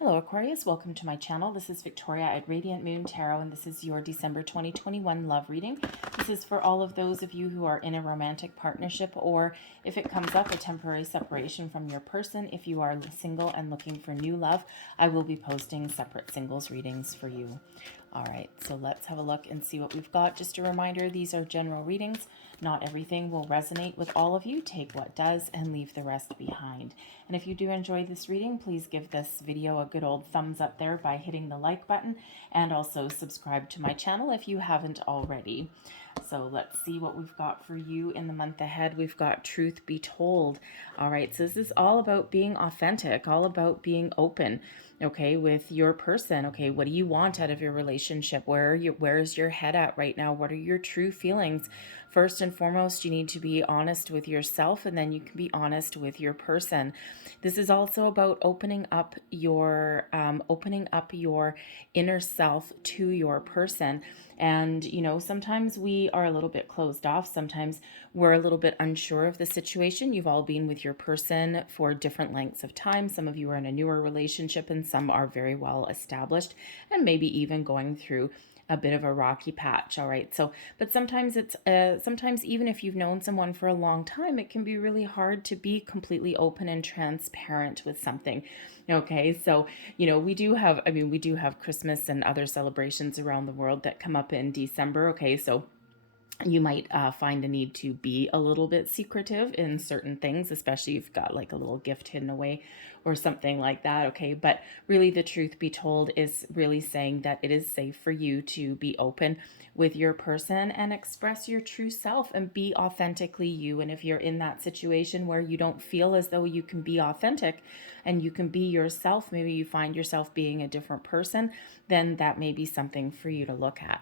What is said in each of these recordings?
Hello Aquarius, welcome to my channel. This is Victoria at Radiant Moon Tarot, and this is your December 2021 love reading. This is for all of those of you who are in a romantic partnership, or if it comes up, a temporary separation from your person. If you are single and looking for new love, I will be posting separate singles readings for you. All right, so let's have a look and see what we've got. Just a reminder, these are general readings. Not everything will resonate with all of you. Take what does and leave the rest behind. And if you do enjoy this reading, please give this video a good old thumbs up there by hitting the like button, and also subscribe to my channel if you haven't already. So let's see what we've got for you in the month ahead. We've got Truth Be Told. All right, so this is all about being authentic, all about being open, okay, with your person. Okay, what do you want out of your relationship? Where is your head at right now? What are your true feelings? First and foremost, you need to be honest with yourself, and then you can be honest with your person. This is also about opening up your inner self to your person. And you know, sometimes we are a little bit closed off. Sometimes we're a little bit unsure of the situation. You've all been with your person for different lengths of time. Some of you are in a newer relationship, and some are very well established and maybe even going through a bit of a rocky patch. All right, so but sometimes it's sometimes even if you've known someone for a long time, it can be really hard to be completely open and transparent with something. Okay, so you know, we do have Christmas and other celebrations around the world that come up in December. Okay, so you might find a need to be a little bit secretive in certain things, especially if you've got like a little gift hidden away or something like that. Okay, but really the truth be told is really saying that it is safe for you to be open with your person and express your true self and be authentically you. And if you're in that situation where you don't feel as though you can be authentic and you can be yourself, maybe you find yourself being a different person, then that may be something for you to look at.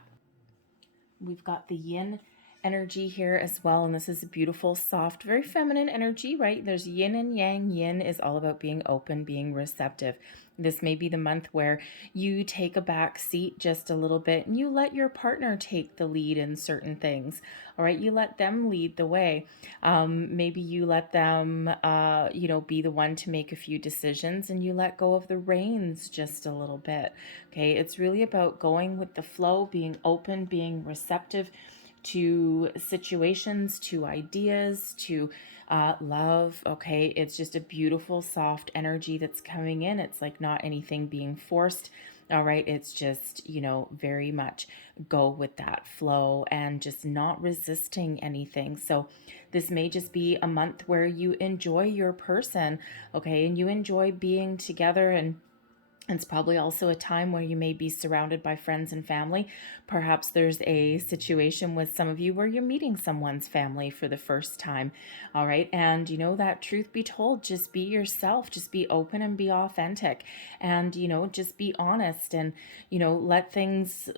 We've got the yin energy here as well, and this is a beautiful, soft, very feminine energy, right? There's yin and yang. Yin is all about being open, being receptive. This may be the month where you take a back seat just a little bit and you let your partner take the lead in certain things. All right, you let them lead the way. Maybe you let them, be the one to make a few decisions, and you let go of the reins just a little bit. Okay, it's really about going with the flow, being open, being receptive to situations, to ideas, to love. Okay, it's just a beautiful, soft energy that's coming in. It's like not anything being forced. All right, it's just, you know, very much go with that flow and just not resisting anything. So this may just be a month where you enjoy your person, okay, and you enjoy being together. And it's probably also a time where you may be surrounded by friends and family. Perhaps there's a situation with some of you where you're meeting someone's family for the first time. All right. And you know, that truth be told, just be yourself, just be open and be authentic, and, you know, just be honest, and, you know, let things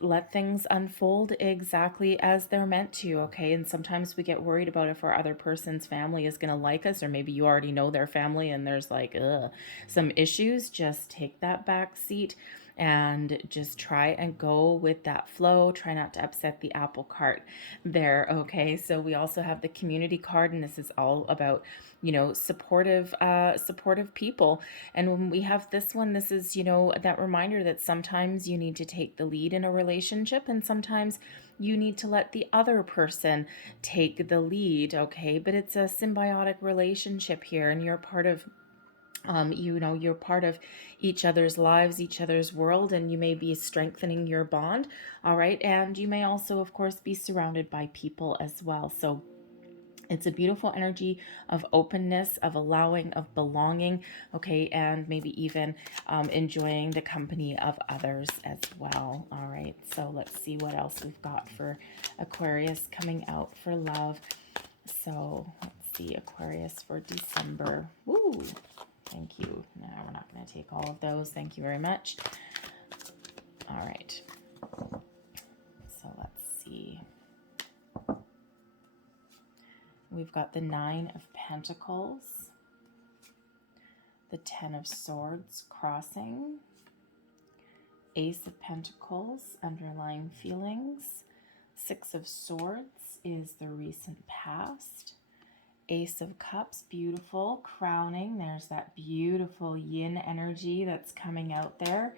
unfold exactly as they're meant to. Okay. And sometimes we get worried about if our other person's family is going to like us, or maybe you already know their family and there's like some issues. Just take that back seat and just try and go with that flow. Try not to upset the apple cart there. Okay, so we also have the community card, and this is all about, you know, supportive people. And when we have this one, this is, you know, that reminder that sometimes you need to take the lead in a relationship, and sometimes you need to let the other person take the lead. Okay, but it's a symbiotic relationship here, and you're part of you're part of each other's lives, each other's world, and you may be strengthening your bond. All right, and you may also, of course, be surrounded by people as well. So it's a beautiful energy of openness, of allowing, of belonging, okay, and maybe even enjoying the company of others as well. All right, so let's see what else we've got for Aquarius coming out for love. So let's see, Aquarius for December. Woo! Thank you. No, we're not going to take all of those. Thank you very much. All right. So let's see. We've got the 9 of Pentacles, the 10 of Swords crossing, Ace of Pentacles, underlying feelings, 6 of Swords is the recent past, Ace of Cups, beautiful, crowning. There's that beautiful yin energy that's coming out there.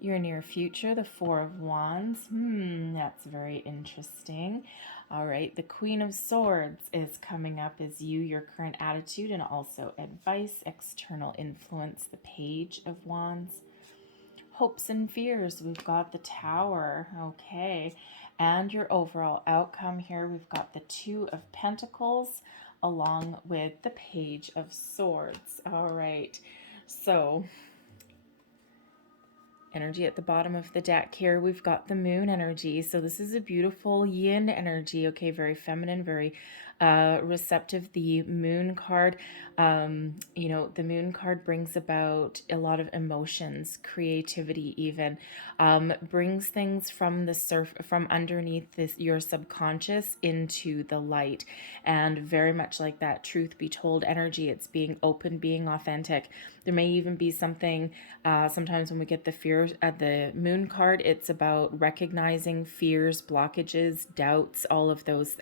Your near future, the Four of Wands. That's very interesting. All right, the Queen of Swords is coming up as you, your current attitude, and also advice, external influence, the Page of Wands. Hopes and fears, we've got the Tower, okay. And your overall outcome here, we've got the Two of Pentacles along with the Page of Swords. All right, so energy at the bottom of the deck here, we've got the Moon energy. So this is a beautiful yin energy, okay, very feminine, very receptive. The Moon card, you know, the Moon card brings about a lot of emotions, creativity, even brings things from the from underneath your subconscious into the light. And very much like that truth be told energy, it's being open, being authentic. There may even be something, sometimes when we get the fears at the Moon card, it's about recognizing fears, blockages, doubts, all of those,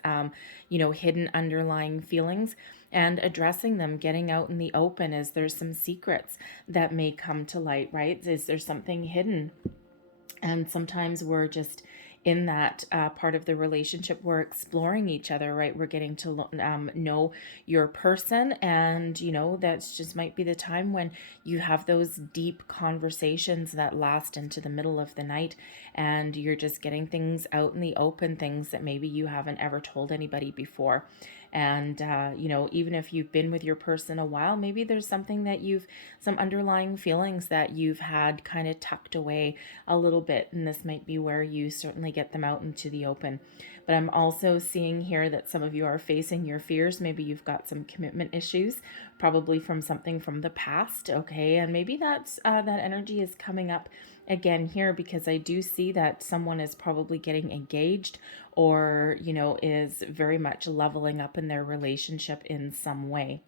you know, hidden underlying feelings, and addressing them, getting out in the open. Is there some secrets that may come to light, right? Is there something hidden? And sometimes we're just in that part of the relationship, we're exploring each other, right? We're getting to know your person, and you know, that's just might be the time when you have those deep conversations that last into the middle of the night, and you're just getting things out in the open, things that maybe you haven't ever told anybody before. And you know, even if you've been with your person a while, maybe there's something that some underlying feelings that you've had kind of tucked away a little bit, and this might be where you certainly get them out into the open. But I'm also seeing here that some of you are facing your fears. Maybe you've got some commitment issues, probably from something from the past, okay? And maybe that's that energy is coming up again here, because I do see that someone is probably getting engaged, or you know, is very much leveling up in their relationship in some way.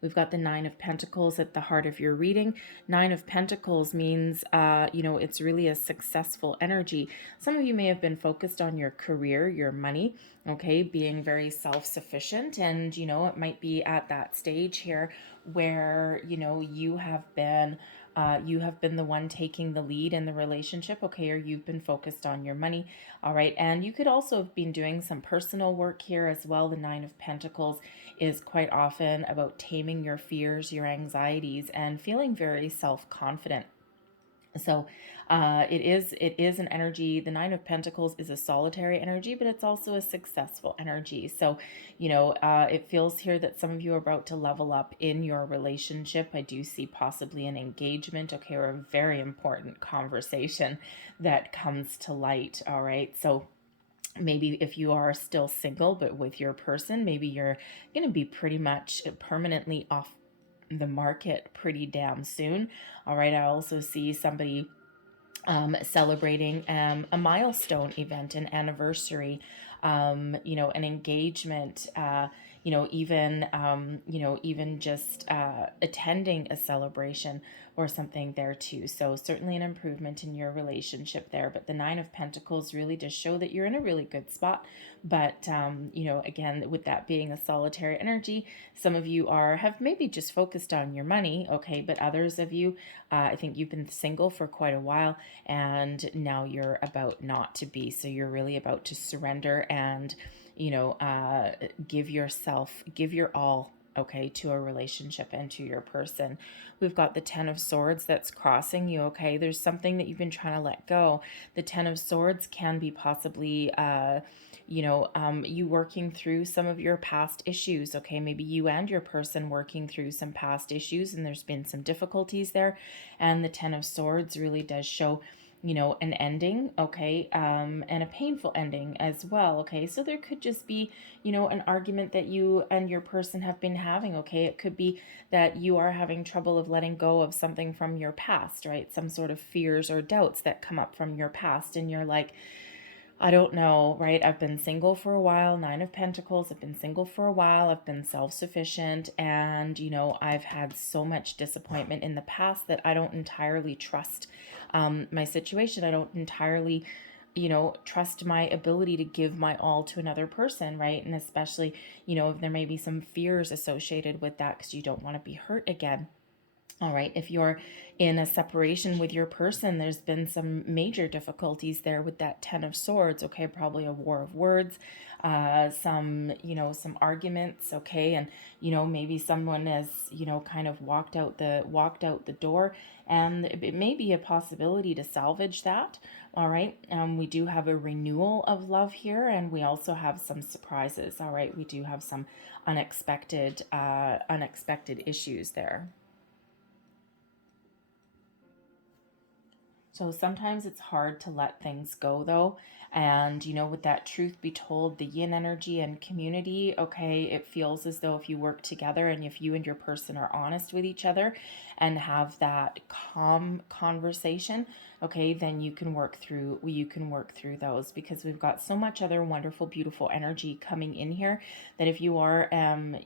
We've got the Nine of Pentacles at the heart of your reading. Nine of Pentacles means, you know, it's really a successful energy. Some of you may have been focused on your career, your money, okay, being very self-sufficient. And, you know, it might be at that stage here where, you know, you have been the one taking the lead in the relationship, okay, or you've been focused on your money, all right. And you could also have been doing some personal work here as well. The Nine of Pentacles is quite often about taming your fears, your anxieties, and feeling very self-confident. So it is an energy. The Nine of Pentacles is a solitary energy, but it's also a successful energy. So, you know, it feels here that some of you are about to level up in your relationship. I do see possibly an engagement, okay, or a very important conversation that comes to light, all right? So maybe if you are still single but with your person, maybe you're going to be pretty much permanently off the market pretty damn soon. All right, I also see somebody celebrating a milestone event, an anniversary, you know, an engagement, you know, even just attending a celebration or something there too. So certainly an improvement in your relationship there. But the Nine of Pentacles really does show that you're in a really good spot. But, you know, again, with that being a solitary energy, some of you have maybe just focused on your money, okay, but others of you, I think you've been single for quite a while, and now you're about not to be. So you're really about to surrender and, you know, give your all, okay, to a relationship and to your person. We've got the Ten of Swords that's crossing you, okay? There's something that you've been trying to let go. The Ten of Swords can be possibly, you know, you working through some of your past issues, okay? Maybe you and your person working through some past issues, and there's been some difficulties there. And the Ten of Swords really does show, you know, an ending, okay, and a painful ending as well, okay? So there could just be, you know, an argument that you and your person have been having, okay? It could be that you are having trouble of letting go of something from your past, right? Some sort of fears or doubts that come up from your past, and you're like, I don't know, right? I've been single for a while, Nine of Pentacles, I've been single for a while, I've been self-sufficient, and, you know, I've had so much disappointment in the past that I don't entirely trust my situation. I don't entirely you know, trust my ability to give my all to another person, right? And especially, you know, if there may be some fears associated with that because you don't want to be hurt again. All right, if you're in a separation with your person, there's been some major difficulties there with that Ten of Swords, okay, probably a war of words, some, you know, some arguments, okay, and, you know, maybe someone has, you know, kind of walked out the door, and it may be a possibility to salvage that. All right, we do have a renewal of love here, and we also have some surprises. All right, we do have some unexpected issues there. So sometimes it's hard to let things go though. And, you know, with that truth be told, the yin energy and community, okay, it feels as though if you work together and if you and your person are honest with each other and have that calm conversation, okay, then you can work through those, because we've got so much other wonderful, beautiful energy coming in here that if you are,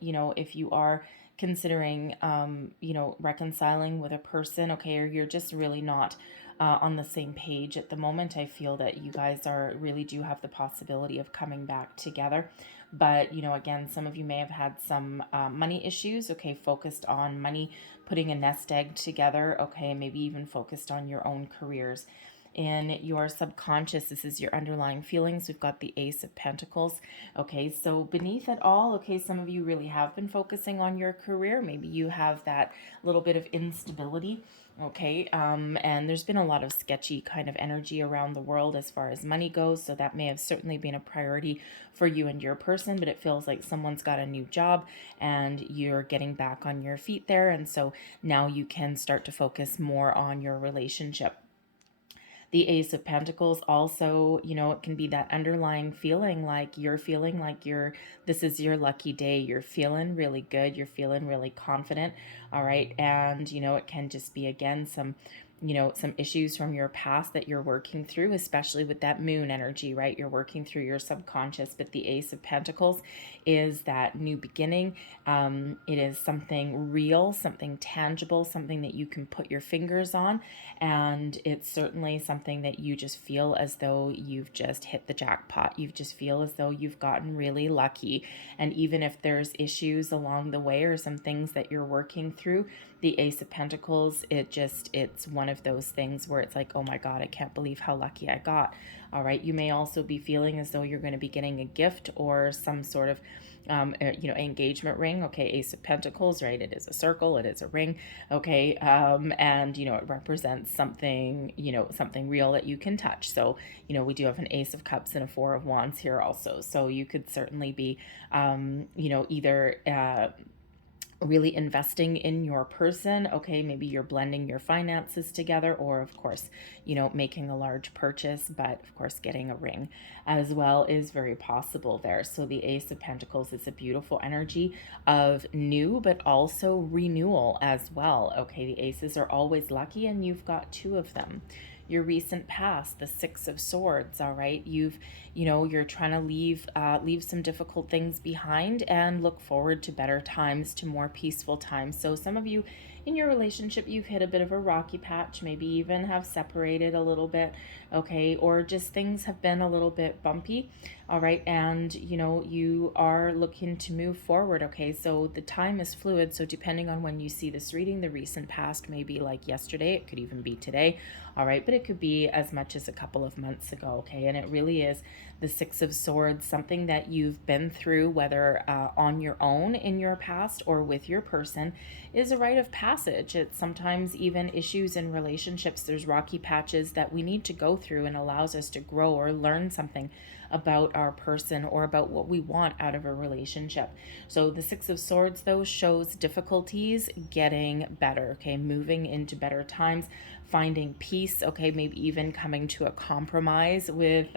you know, if you are considering, you know, reconciling with a person, okay, or you're just really not on the same page at the moment, I feel that you guys really do have the possibility of coming back together. But, you know, again, some of you may have had some money issues, okay, focused on money, putting a nest egg together, okay, maybe even focused on your own careers. In your subconscious, this is your underlying feelings. We've got the Ace of Pentacles. Okay, so beneath it all, okay, some of you really have been focusing on your career. Maybe you have that little bit of instability. Okay, and there's been a lot of sketchy kind of energy around the world as far as money goes, so that may have certainly been a priority for you and your person, but it feels like someone's got a new job and you're getting back on your feet there, and so now you can start to focus more on your relationship. The Ace of Pentacles also, you know, it can be that underlying feeling like this is your lucky day. You're feeling really good. You're feeling really confident. All right. And, you know, it can just be, again, some, you know, some issues from your past that you're working through, especially with that moon energy, right? You're working through your subconscious, but the Ace of Pentacles is that new beginning. It is something real, something tangible, something that you can put your fingers on. And it's certainly something that you just feel as though you've just hit the jackpot. You just feel as though you've gotten really lucky. And even if there's issues along the way or some things that you're working through, the Ace of Pentacles, it's one of those things where it's like, oh my God, I can't believe how lucky I got. All right. You may also be feeling as though you're going to be getting a gift or some sort of, you know, engagement ring. Okay. Ace of Pentacles, right? It is a circle. It is a ring. Okay. And, you know, it represents something, you know, something real that you can touch. So, you know, we do have an Ace of Cups and a Four of Wands here also. So you could certainly be, you know, either, really investing in your person, okay, maybe you're blending your finances together, or of course, you know, making a large purchase, but of course getting a ring as well is very possible there. So the Ace of Pentacles is a beautiful energy of new but also renewal as well. Okay, the aces are always lucky, and you've got two of them. Your recent past, the Six of Swords, all right, you know, you're trying to leave some difficult things behind and look forward to better times, to more peaceful times. So some of you in your relationship, you've hit a bit of a rocky patch, maybe even have separated a little bit, okay, or just things have been a little bit bumpy, all right, and, you know, you are looking to move forward, okay, so the time is fluid, so depending on when you see this reading, the recent past may be like yesterday, it could even be today, all right, but it could be as much as a couple of months ago, okay, and it really is the Six of Swords, something that you've been through, whether on your own in your past or with your person, is a rite of passage. It's sometimes even issues in relationships. There's rocky patches that we need to go through, and allows us to grow or learn something about our person or about what we want out of a relationship. So the Six of Swords, though, shows difficulties getting better, okay, moving into better times, finding peace, okay, maybe even coming to a compromise with,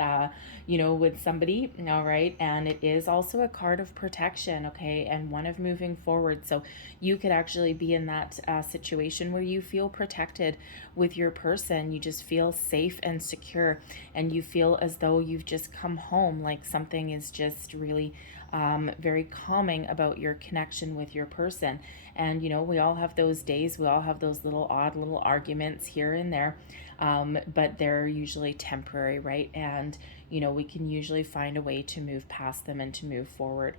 you know, with somebody, all right, and it is also a card of protection, okay, and one of moving forward. So you could actually be in that situation where you feel protected with your person, you just feel safe and secure, and you feel as though you've just come home, like something is just really very calming about your connection with your person. And, you know, we all have those days, we all have those little odd little arguments here and there, but they're usually temporary, right? And, you know, we can usually find a way to move past them and to move forward.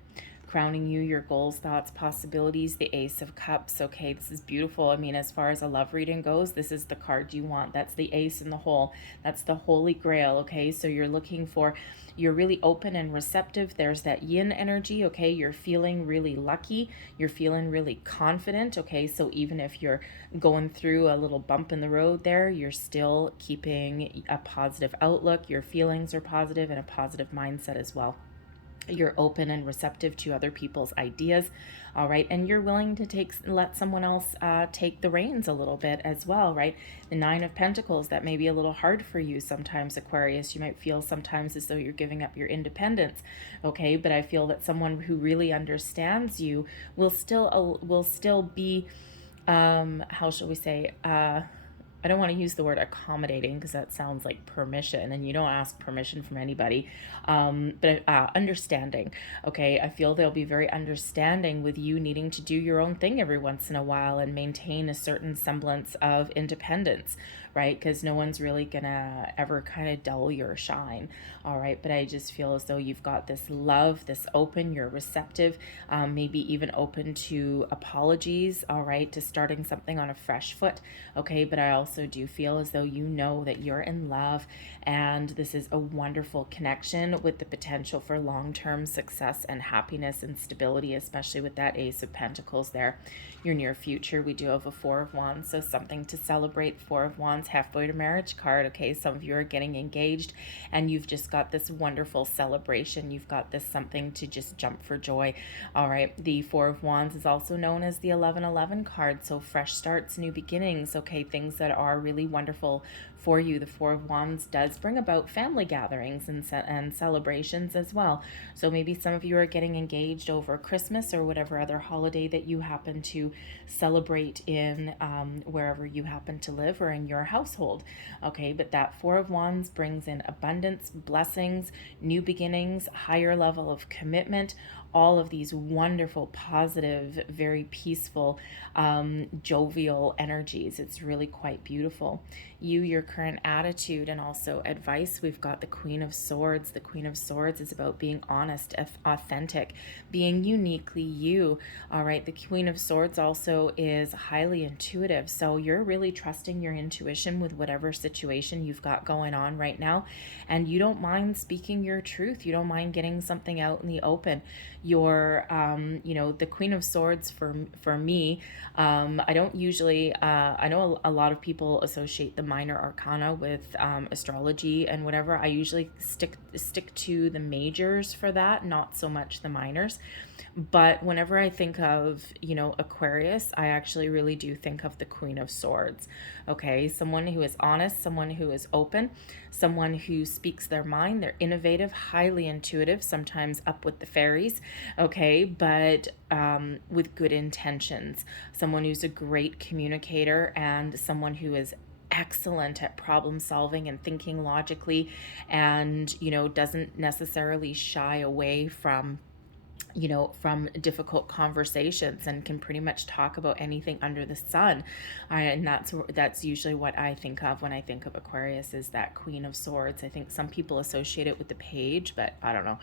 Crowning you, your goals, thoughts, possibilities, the Ace of Cups. Okay, this is beautiful. I mean, as far as a love reading goes, this is the card you want. That's the ace in the hole. That's the holy grail. Okay, so you're looking for, you're really open and receptive. There's that yin energy. Okay, you're feeling really lucky. You're feeling really confident. Okay, so even if you're going through a little bump in the road there, you're still keeping a positive outlook. Your feelings are positive and a positive mindset as well. You're open and receptive to other people's ideas, all right, and you're willing to let someone else take the reins a little bit as well, right? The Nine of Pentacles, that may be a little hard for you sometimes, Aquarius. You might feel sometimes as though you're giving up your independence, okay, but I feel that someone who really understands you will still be, how shall we say, I don't want to use the word accommodating because that sounds like permission, and you don't ask permission from anybody, but understanding. Okay, I feel they'll be very understanding with you needing to do your own thing every once in a while and maintain a certain semblance of independence, right? Because no one's really gonna ever kind of dull your shine, all right? But I just feel as though you've got this love, this open, you're receptive, maybe even open to apologies, all right, to starting something on a fresh foot, okay? But I also do feel as though you know that you're in love, and this is a wonderful connection with the potential for long-term success and happiness and stability, especially with that Ace of Pentacles there. Your near future, we do have a Four of Wands, so something to celebrate. Four of Wands, halfway to marriage card. Okay, some of you are getting engaged and you've just got this wonderful celebration. You've got this something to just jump for joy. All right, the Four of Wands is also known as the 1111 card, so fresh starts, new beginnings. Okay, things that are really wonderful for you. The Four of Wands does bring about family gatherings and celebrations as well. So maybe some of you are getting engaged over Christmas or whatever other holiday that you happen to celebrate in wherever you happen to live or in your household. Okay, but that Four of Wands brings in abundance, blessings, new beginnings, higher level of commitment, all of these wonderful, positive, very peaceful, jovial energies. It's really quite beautiful. You, your current attitude, and also advice. We've got the Queen of Swords. The Queen of Swords is about being honest, authentic, being uniquely you. All right. The Queen of Swords also is highly intuitive. So you're really trusting your intuition with whatever situation you've got going on right now. And you don't mind speaking your truth. You don't mind getting something out in the open. Your, you know, the Queen of Swords for me, I don't usually, I know a lot of people associate the minor arcana with astrology and whatever. I usually stick to the majors for that, not so much the minors. But whenever I think of, you know, Aquarius, I actually really do think of the Queen of Swords. Okay, someone who is honest, someone who is open, someone who speaks their mind. They're innovative, highly intuitive, sometimes up with the fairies. Okay, but with good intentions. Someone who's a great communicator and someone who is excellent at problem solving and thinking logically, and, you know, doesn't necessarily shy away from, you know, from difficult conversations and can pretty much talk about anything under the sun. And that's usually what I think of when I think of Aquarius, is that Queen of Swords. I think some people associate it with the Page, but I don't know.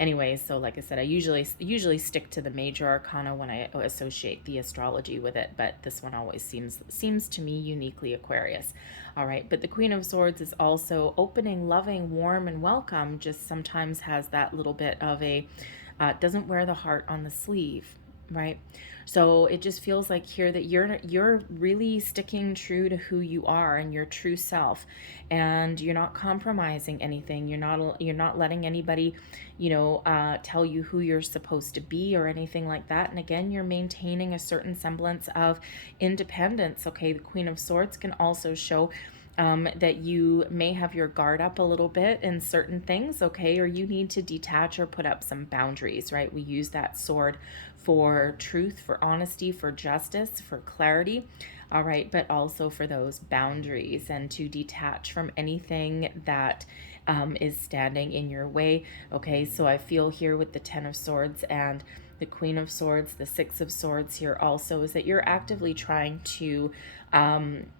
Anyways, so like I said, I usually stick to the major arcana when I associate the astrology with it, but this one always seems to me uniquely Aquarius. All right, but the Queen of Swords is also opening, loving, warm, and welcome, just sometimes has that little bit of a doesn't wear the heart on the sleeve, right? So it just feels like here that you're really sticking true to who you are and your true self, and you're not compromising anything. You're not letting anybody, you know, tell you who you're supposed to be or anything like that. And again, you're maintaining a certain semblance of independence. Okay, the Queen of Swords can also show that you may have your guard up a little bit in certain things, okay, or you need to detach or put up some boundaries, right? We use that sword for truth, for honesty, for justice, for clarity, all right, but also for those boundaries and to detach from anything that is standing in your way, okay? So I feel here with the Ten of Swords and the Queen of Swords, the Six of Swords here also, is that you're actively trying to,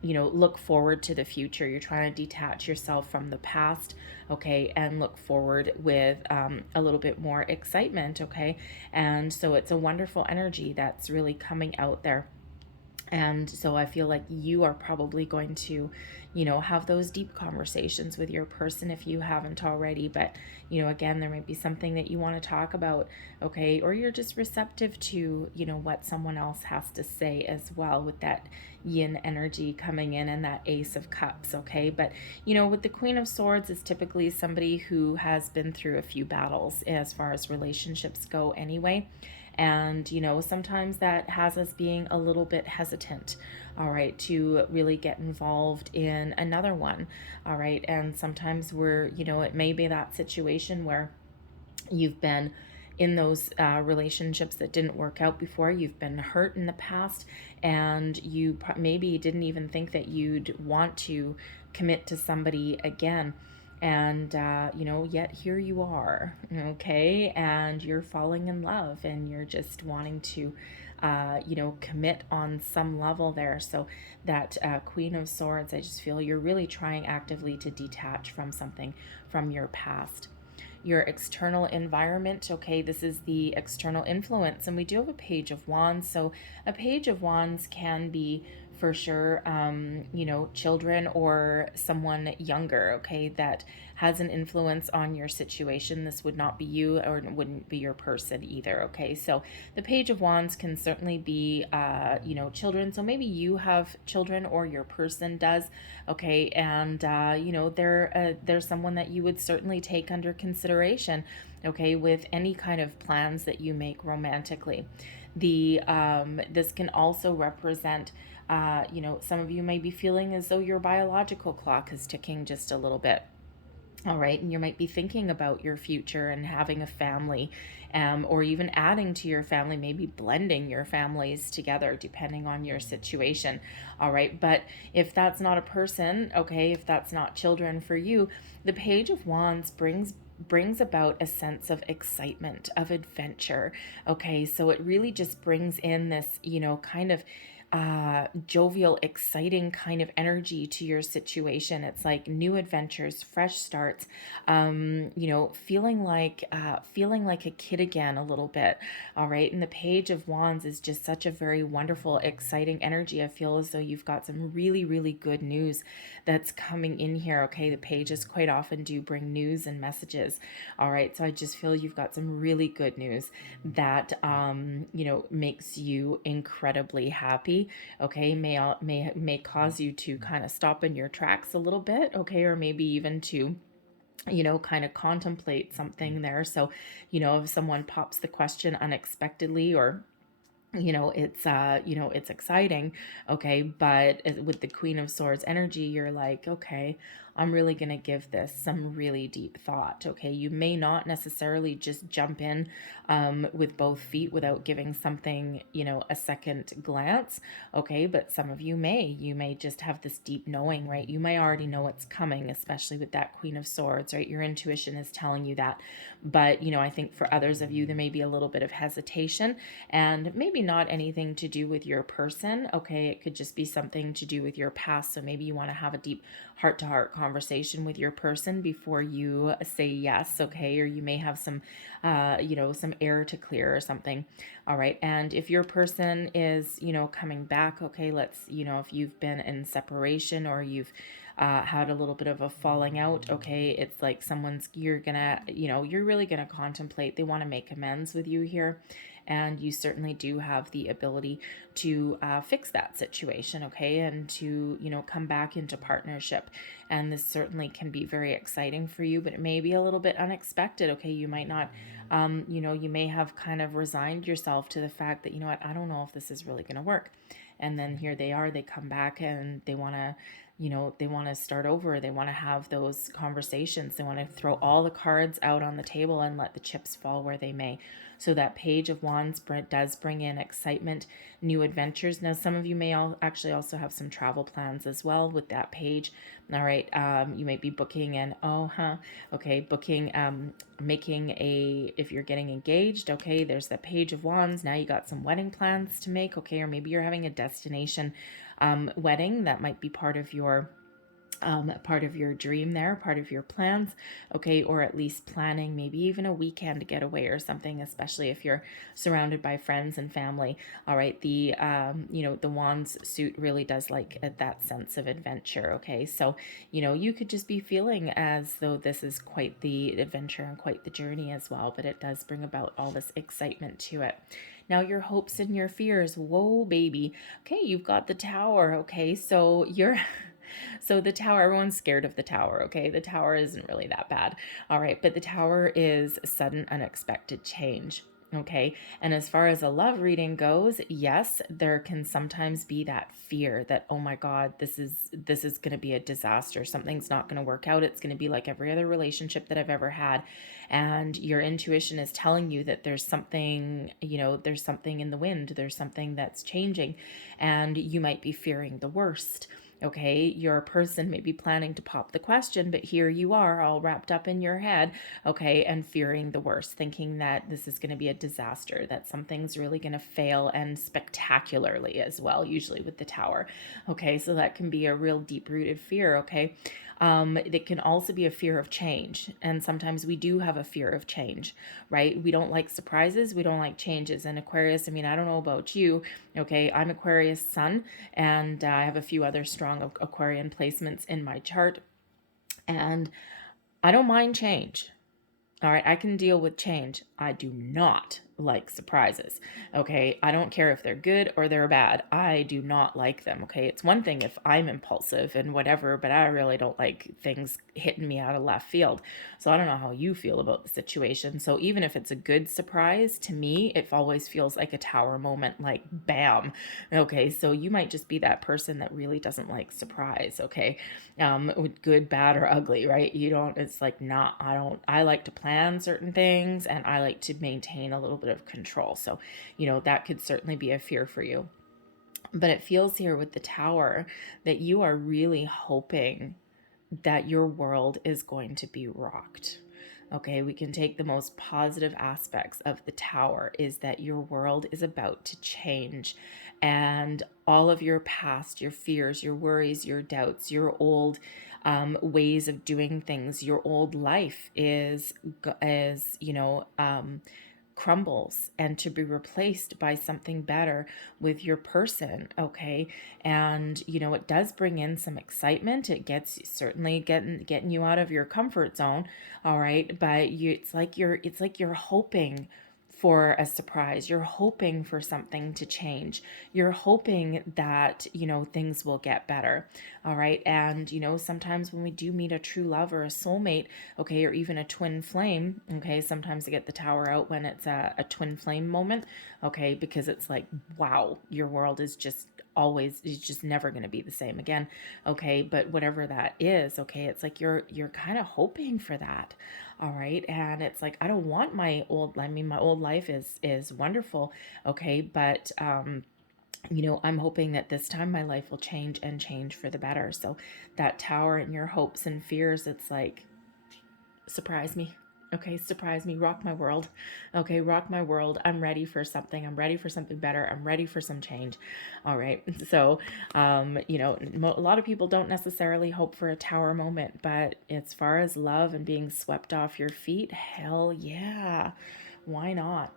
look forward to the future. You're trying to detach yourself from the past, okay, and look forward with a little bit more excitement, okay? And so it's a wonderful energy that's really coming out there. And so I feel like you are probably going to, have those deep conversations with your person if you haven't already. But, again, there might be something that you want to talk about, okay? Or you're just receptive to, what someone else has to say as well with that yin energy coming in and that Ace of Cups, okay? But, with the Queen of Swords is typically somebody who has been through a few battles as far as relationships go anyway. And, sometimes that has us being a little bit hesitant, all right, to really get involved in another one, all right. And sometimes it may be that situation where you've been in those relationships that didn't work out before, you've been hurt in the past, and you maybe didn't even think that you'd want to commit to somebody again. And, yet here you are, okay? And you're falling in love and you're just wanting to, commit on some level there. So that Queen of Swords, I just feel you're really trying actively to detach from something from your past. Your external environment, okay, this is the external influence, and we do have a Page of Wands. So a Page of Wands can be for sure, children or someone younger, okay, that has an influence on your situation. This would not be you, or it wouldn't be your person either, okay? So the Page of Wands can certainly be, children. So maybe you have children or your person does, okay? And, there's someone that you would certainly take under consideration, okay, with any kind of plans that you make romantically. This can also represent, some of you may be feeling as though your biological clock is ticking just a little bit. All right, and you might be thinking about your future and having a family, or even adding to your family, maybe blending your families together depending on your situation. All right, but if that's not a person, okay, if that's not children for you, the Page of Wands brings about a sense of excitement, of adventure, okay? So it really just brings in this, kind of jovial, exciting kind of energy to your situation. It's like new adventures, fresh starts, feeling like a kid again a little bit. All right. And the Page of Wands is just such a very wonderful, exciting energy. I feel as though you've got some really, really good news that's coming in here. Okay. The pages quite often do bring news and messages. All right. So I just feel you've got some really good news that, makes you incredibly happy. Okay, may cause you to kind of stop in your tracks a little bit, okay, or maybe even to kind of contemplate something there. So if someone pops the question unexpectedly, or it's exciting, okay, but with the Queen of Swords energy, you're like, okay, I'm really going to give this some really deep thought, okay? You may not necessarily just jump in with both feet without giving something, a second glance, okay? But some of you may just have this deep knowing, right? You may already know what's coming, especially with that Queen of Swords, right? Your intuition is telling you that. But, I think for others of you, there may be a little bit of hesitation, and maybe not anything to do with your person, okay? It could just be something to do with your past. So maybe you want to have a deep heart-to-heart conversation with your person before you say yes, okay? Or you may have some, some air to clear or something, all right? And if your person is, coming back, okay, if you've been in separation, or you've had a little bit of a falling out, okay, it's like you're really gonna contemplate. They want to make amends with you here, and you certainly do have the ability to fix that situation, okay, and to come back into partnership. And this certainly can be very exciting for you, but it may be a little bit unexpected, okay? You might not you may have kind of resigned yourself to the fact that, I don't know if this is really going to work. And then here they are, they come back and they want to you know, they want to start over. They want to have those conversations. They want to throw all the cards out on the table and let the chips fall where they may. So that Page of Wands does bring in excitement, new adventures. Now, some of you may actually also have some travel plans as well with that page. All right, you might be booking and booking, making if you're getting engaged, okay, there's the Page of Wands. Now you got some wedding plans to make, okay, or maybe you're having a destination wedding that might be part of your dream there, part of your plans, okay, or at least planning maybe even a weekend getaway or something, especially if you're surrounded by friends and family. All right, the the Wands suit really does like that sense of adventure, okay? So, you know, you could just be feeling as though this is quite the adventure and quite the journey as well, but it does bring about all this excitement to it. Now, your hopes and your fears, whoa, baby. Okay, you've got the Tower, okay? So so the Tower, everyone's scared of the Tower, okay? The Tower isn't really that bad, all right? But the Tower is sudden, unexpected change, okay? And as far as a love reading goes, yes, there can sometimes be that fear that, oh my God, this is going to be a disaster. Something's not going to work out. It's going to be like every other relationship that I've ever had. And your intuition is telling you that there's something, you know, there's something in the wind. There's something that's changing, and you might be fearing the worst. Okay, your person may be planning to pop the question, but here you are all wrapped up in your head, okay, and fearing the worst, thinking that this is going to be a disaster, that something's really going to fail, and spectacularly as well, usually with the Tower. Okay, so that can be a real deep-rooted fear, okay? It can also be a fear of change. And sometimes we do have a fear of change, right? We don't like surprises. We don't like changes. And Aquarius, I mean, I don't know about you. Okay, I'm Aquarius sun, and I have a few other strong Aquarian placements in my chart. And I don't mind change. All right, I can deal with change. I do not like surprises. Okay, I don't care if they're good or they're bad. I do not like them. Okay, it's one thing if I'm impulsive and whatever, but I really don't like things hitting me out of left field. So I don't know how you feel about the situation. So even if it's a good surprise, to me, it always feels like a Tower moment, like bam. Okay, so you might just be that person that really doesn't like surprise. Okay, good, bad, or ugly, right? You don't. It's like not. I like to plan certain things, and I like to maintain a little bit of control. So, you know, that could certainly be a fear for you. But it feels here with the Tower that you are really hoping that your world is going to be rocked. Okay, we can take the most positive aspects of the Tower is that your world is about to change, and all of your past, your fears, your worries, your doubts, your old ways of doing things, your old life is crumbles, and to be replaced by something better with your person, okay? And you know, it does bring in some excitement. It gets certainly getting you out of your comfort zone, all right? But it's like you're hoping for a surprise. You're hoping for something to change. You're hoping that, you know, things will get better. All right. And, you know, sometimes when we do meet a true love or a soulmate, okay, or even a twin flame, okay, sometimes I get the Tower out when it's a twin flame moment, okay, because it's like, wow, your world is just never going to be the same again, okay? But whatever that is, okay, it's like you're kind of hoping for that, all right? And it's like, I don't want my old life is wonderful, okay, but you know, I'm hoping that this time my life will change, and change for the better. So that Tower and your hopes and fears, it's like, surprise me. Okay, surprise me, rock my world. Okay, rock my world. I'm ready for something. I'm ready for something better. I'm ready for some change. All right. So, you know, a lot of people don't necessarily hope for a Tower moment, but as far as love and being swept off your feet, hell yeah. Why not?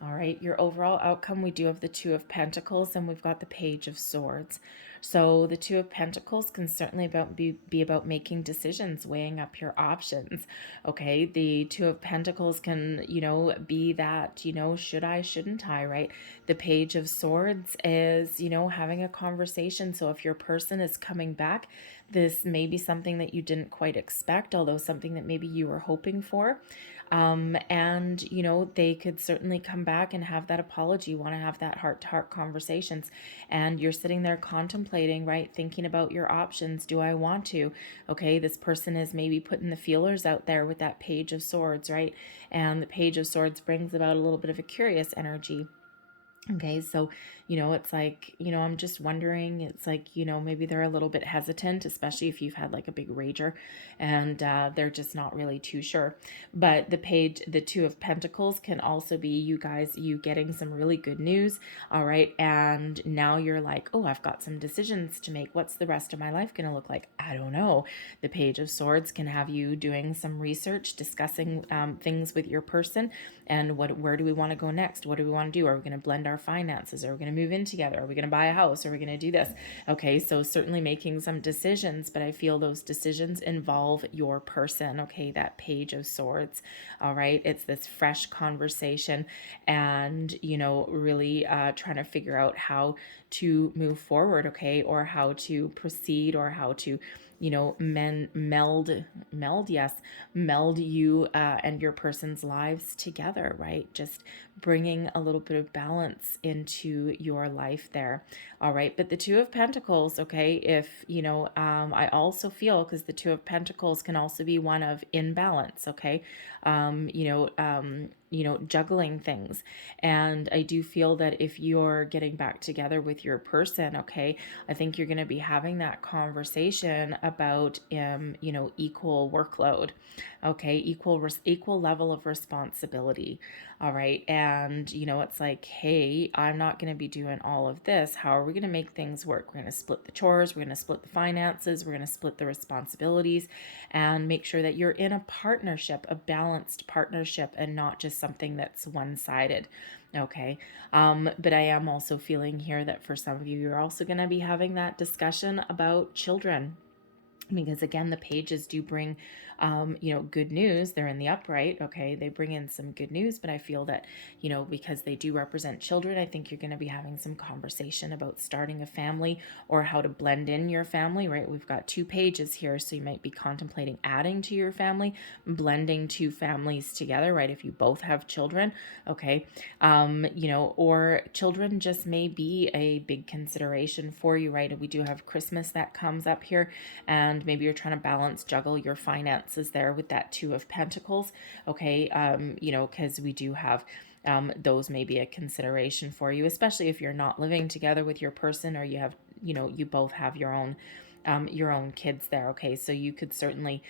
All right, your overall outcome, we do have the Two of Pentacles, and we've got the Page of Swords. So the Two of Pentacles can certainly be about making decisions, weighing up your options. Okay, the Two of Pentacles can, you know, be that, you know, should I, shouldn't I, right? The Page of Swords is, you know, having a conversation. So if your person is coming back, This may be something that you didn't quite expect, although something that maybe you were hoping for. And, you know, they could certainly come back and have that apology, want to have that heart-to-heart conversations. And you're sitting there contemplating, right? Thinking about your options. Do I want to? Okay, this person is maybe putting the feelers out there with that Page of Swords, right? And the Page of Swords brings about a little bit of a curious energy. Okay, so, you know, it's like, you know, I'm just wondering, it's like, you know, maybe they're a little bit hesitant, especially if you've had like a big rager and they're just not really too sure. But the Two of Pentacles can also be you guys, you getting some really good news. All right. And now you're like, oh, I've got some decisions to make. What's the rest of my life going to look like? I don't know. The Page of Swords can have you doing some research, discussing things with your person and where do we want to go next? What do we want to do? Are we going to blend our finances? Are we going to move in together? Are we going to buy a house? Are we going to do this? Okay, so certainly making some decisions, but I feel those decisions involve your person. Okay, that Page of Swords. All right, it's this fresh conversation and, you know, really trying to figure out how to move forward, okay, or how to proceed or how to, you know, meld you and your person's lives together, right? Just bringing a little bit of balance into your life there. All right. But the Two of Pentacles, okay, if, you know, I also feel, because the Two of Pentacles can also be one of imbalance, okay? Juggling things. And I do feel that if you're getting back together with your person, okay, I think you're going to be having that conversation about, equal workload, okay, equal level of responsibility. All right. And, you know, it's like, hey, I'm not going to be doing all of this. How are we going to make things work? We're going to split the chores. We're going to split the finances. We're going to split the responsibilities and make sure that you're in a partnership, a balanced partnership, and not just something that's one-sided. Okay. But I am also feeling here that for some of you, you're also going to be having that discussion about children. Because again, the pages do bring, good news. They're in the upright. Okay. They bring in some good news, but I feel that, you know, because they do represent children, I think you're going to be having some conversation about starting a family or how to blend in your family, right? We've got two pages here. So you might be contemplating adding to your family, blending two families together, right? If you both have children. Okay. Or children just may be a big consideration for you, right? We do have Christmas that comes up here, and maybe you're trying to juggle your finances there with that Two of Pentacles. Okay. Because we do have those may be a consideration for you, especially if you're not living together with your person, or you have, you both have your own kids there. Okay. So you could certainly,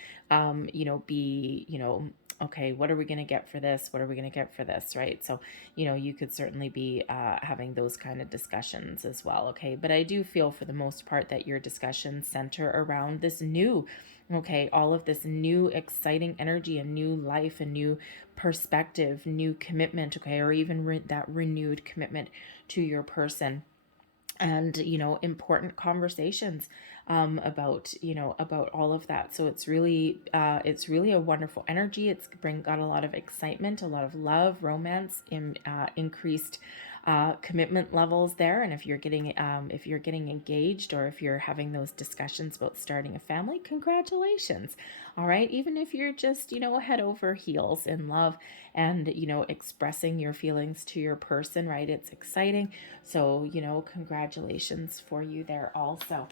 okay, what are we going to get for this? What are we going to get for this? Right. So, you could certainly be having those kind of discussions as well. Okay. But I do feel for the most part that your discussions center around this new, okay, all of this new exciting energy, a new life, a new perspective, new commitment. Okay. Or even that renewed commitment to your person. And, important conversations about all of that. So it's really a wonderful energy. It's got a lot of excitement, a lot of love, romance, increased commitment levels there. And if you're getting engaged, or if you're having those discussions about starting a family, congratulations. All right. Even if you're just, head over heels in love and, expressing your feelings to your person, right? It's exciting. So, congratulations for you there also.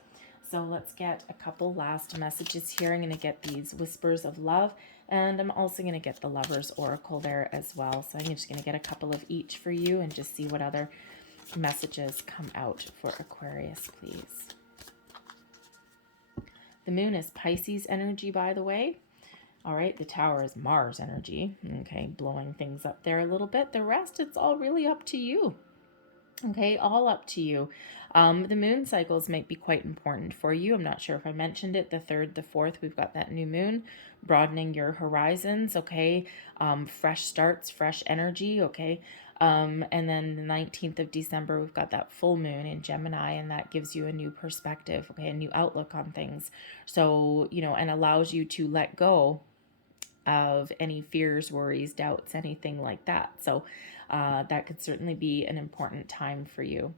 So let's get a couple last messages here. I'm going to get these whispers of love, and I'm also going to get the Lover's Oracle there as well. So I'm just going to get a couple of each for you and just see what other messages come out for Aquarius, please. The moon is Pisces energy, by the way. All right, the Tower is Mars energy. Okay, blowing things up there a little bit. The rest, it's all really up to you. Okay, all up to you. The moon cycles might be quite important for you. I'm not sure if I mentioned it. The 3rd, the 4th, we've got that new moon, broadening your horizons. Okay, fresh starts, fresh energy. Okay, and then the 19th of December, we've got that full moon in Gemini, and that gives you a new perspective. Okay, a new outlook on things. So, and allows you to let go of any fears, worries, doubts, anything like that. So that could certainly be an important time for you.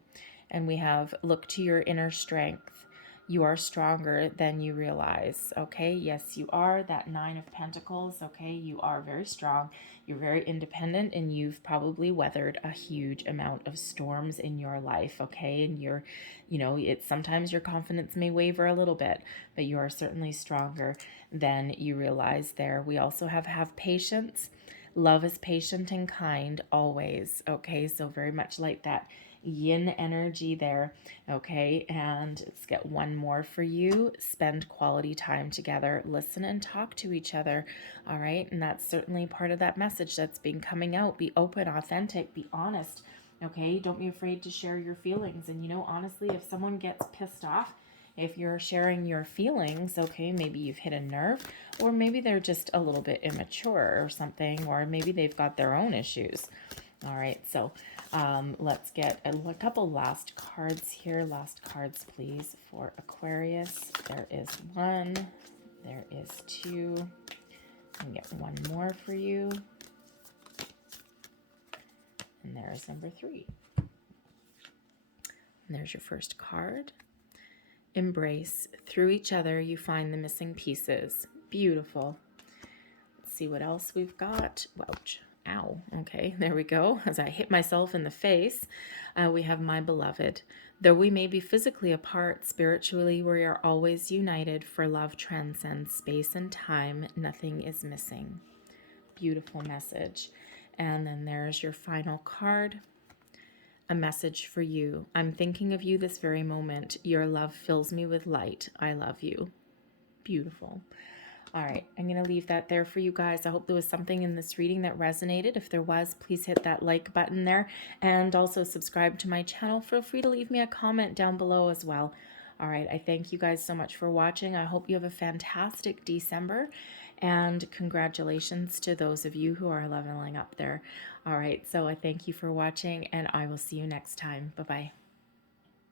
And we have look to your inner strength. You are stronger than you realize, okay? Yes, you are. That Nine of Pentacles, okay? You are very strong. You're very independent, and you've probably weathered a huge amount of storms in your life, okay? And you're, it's sometimes your confidence may waver a little bit, but you are certainly stronger than you realize there. We also have patience. Love is patient and kind always, okay? So very much like that yin energy there, okay? And let's get one more for you. Spend quality time together, listen and talk to each other, all right? And that's certainly part of that message that's been coming out. Be open, authentic, be honest, okay? Don't be afraid to share your feelings. And honestly, if someone gets pissed off, if you're sharing your feelings, okay, maybe you've hit a nerve, or maybe they're just a little bit immature or something, or maybe they've got their own issues. All right, so let's get a couple last cards here. Last cards, please, for Aquarius. There is one. There is two. I'll get one more for you. And there's number 3. And there's your first card. Embrace. Through each other, you find the missing pieces. Beautiful. Let's see what else we've got. Ouch. Ow. Okay, there we go. As I hit myself in the face, we have my beloved. Though we may be physically apart, spiritually we are always united, for love transcends space and time. Nothing is missing. Beautiful message. And then there's your final card. A message for you. I'm thinking of you this very moment. Your love fills me with light. I love you. Beautiful. All right, I'm going to leave that there for you guys. I hope there was something in this reading that resonated. If there was, please hit that like button there, and also subscribe to my channel. Feel free to leave me a comment down below as well. All right, I thank you guys so much for watching. I hope you have a fantastic December, and congratulations to those of you who are leveling up there. All right, so I thank you for watching, and I will see you next time. Bye-bye.